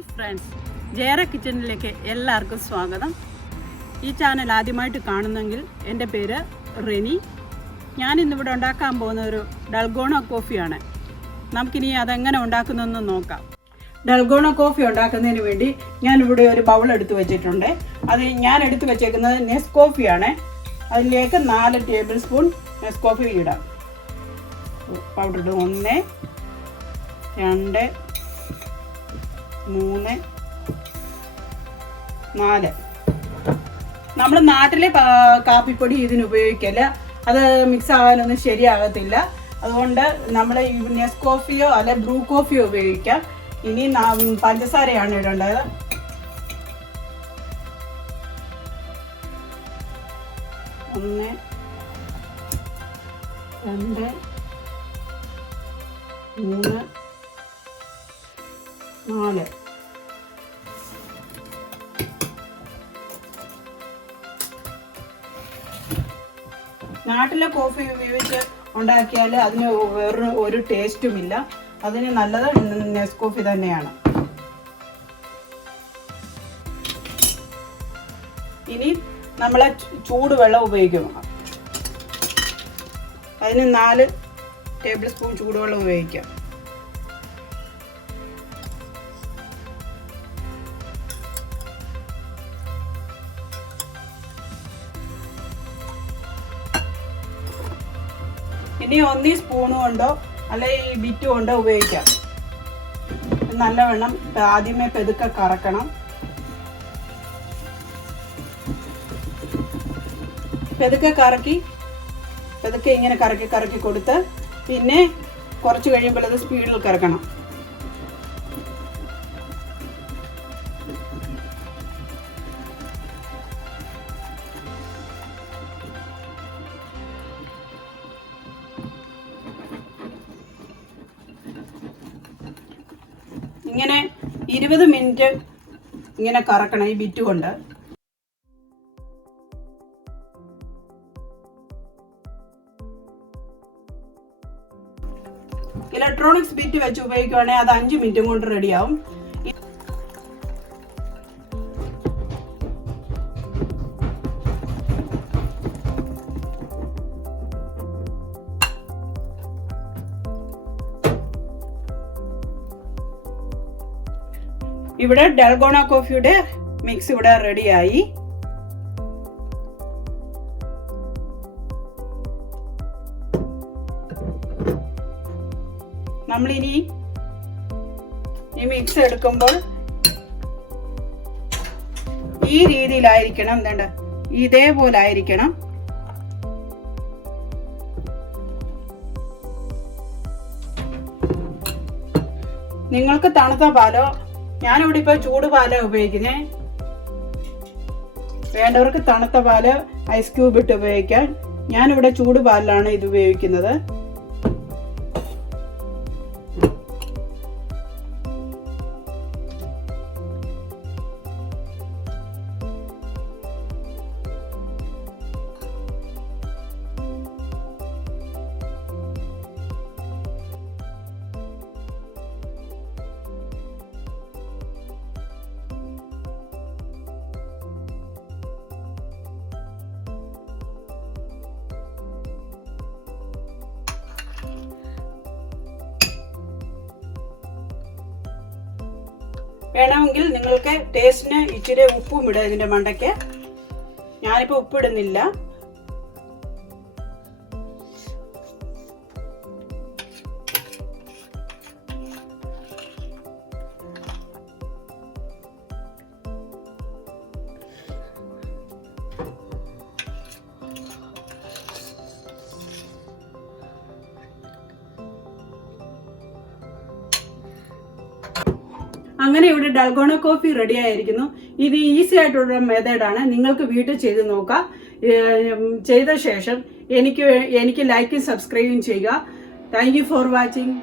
Hi friends, ജയറ കിച്ചണിലേക്ക് എല്ലാവർക്കും സ്വാഗതം. ഈ ചാനൽ ആദ്യമായിട്ട് കാണുന്നെങ്കിൽ എൻ്റെ പേര് റെനി. ഞാനിന്നിവിടെ ഉണ്ടാക്കാൻ പോകുന്ന ഒരു ഡൽഗോണ കോഫിയാണ്. നമുക്കിനി അതെങ്ങനെ ഉണ്ടാക്കുന്നതെന്ന് നോക്കാം. ഡൽഗോണ കോഫി ഉണ്ടാക്കുന്നതിന് വേണ്ടി ഞാനിവിടെ ഒരു ബൗൾ എടുത്ത് വെച്ചിട്ടുണ്ട്. അത് ഞാൻ എടുത്ത് വെച്ചേക്കുന്നത് നെസ്കോഫിയാണ്. അതിലേക്ക് 4 ടേബിൾ സ്പൂൺ നെസ്കോഫി ഇടാം. പൗഡർ ഇടും. 1 2 3 4. നമ്മൾ നാട്ടിലെ കാപ്പിപ്പൊടി ഇതിന് ഉപയോഗിക്കല്. അത് മിക്സ് ആകാനൊന്നും ശരിയാകത്തില്ല. അതുകൊണ്ട് നമ്മൾ നെസ്കോഫിയോ അല്ലെ ബ്രൂ കോഫിയോ ഉപയോഗിക്കാം. ഇനി പഞ്ചസാരയാണ് ഇടേണ്ടത്. ഒന്ന് 2 3 4. നാട്ടിലെ കോഫി ഉപയോഗിച്ച് ഉണ്ടാക്കിയാൽ അതിന് ഒരു ടേസ്റ്റുമില്ല. അതിന് നല്ലത് നെസ്കോഫി തന്നെയാണ്. ഇനി നമ്മളെ ചൂടുവെള്ളം ഉപയോഗിക്കും. അതിന് 4 ടേബിൾ സ്പൂൺ ചൂടുവെള്ളം ഉപയോഗിക്കാം. ഇനി 1 സ്പൂൺ കൊണ്ടോ അല്ലെ ഈ ബിറ്റ് കൊണ്ടോ ഉപയോഗിക്കാം. നല്ലവണ്ണം ആദ്യമേ പെതുക്കെ കറക്കണം. പെതുക്കെ ഇങ്ങനെ കറക്കി കൊടുത്ത് പിന്നെ കുറച്ച് കഴിയുമ്പോൾ അത് സ്പീഡിൽ കറക്കണം. ഇങ്ങനെ 20 മിനിറ്റ് ഇങ്ങനെ കറക്കണം ഈ ബിറ്റ് കൊണ്ട്. ഇലക്ട്രോണിക്സ് ബിറ്റ് വെച്ച് ഉപയോഗിക്കുകയാണെങ്കിൽ അത് 5 മിനിറ്റും കൊണ്ട് റെഡിയാവും. ഇവിടെ ഡൽഗോണ കോഫിയുടെ മിക്സ് ഇവിടെ റെഡിയായി. നമ്മളിനി ഈ മിക്സ് എടുക്കുമ്പോൾ ഈ രീതിയിലായിരിക്കണം. എന്താ ഇതേപോലെ ആയിരിക്കണം. നിങ്ങൾക്ക് തണുത്ത പാലോ, ഞാനിവിടെ ഇപ്പോൾ ചൂട് പാലാണ് ഉപയോഗിക്കുന്നത്. വേണ്ടവർക്ക് തണുത്ത പാല് ഐസ് ക്യൂബ് ഇട്ട് ഉപയോഗിക്കാം. ഞാനിവിടെ ചൂട് പാലിലാണ് ഇത് ഉപയോഗിക്കുന്നത്. വേണമെങ്കിൽ നിങ്ങൾക്ക് ടേസ്റ്റിന് ഇച്ചിരി ഉപ്പും ഇടുക ഇതിൻ്റെ മണ്ടയ്ക്ക്. ഞാനിപ്പോൾ ഉപ്പിടുന്നില്ല. അങ്ങനെ ഇവിടെ ഡൽഗോണ കോഫി റെഡി ആയിരിക്കുന്നു. ഇത് ഈസി ആയിട്ടുള്ള മെത്തേഡാണ്. നിങ്ങൾക്ക് വീട്ടിൽ ചെയ്ത് നോക്കാം. ചെയ്ത ശേഷം എനിക്ക് ലൈക്കും സബ്സ്ക്രൈബും ചെയ്യുക. Thank you for watching.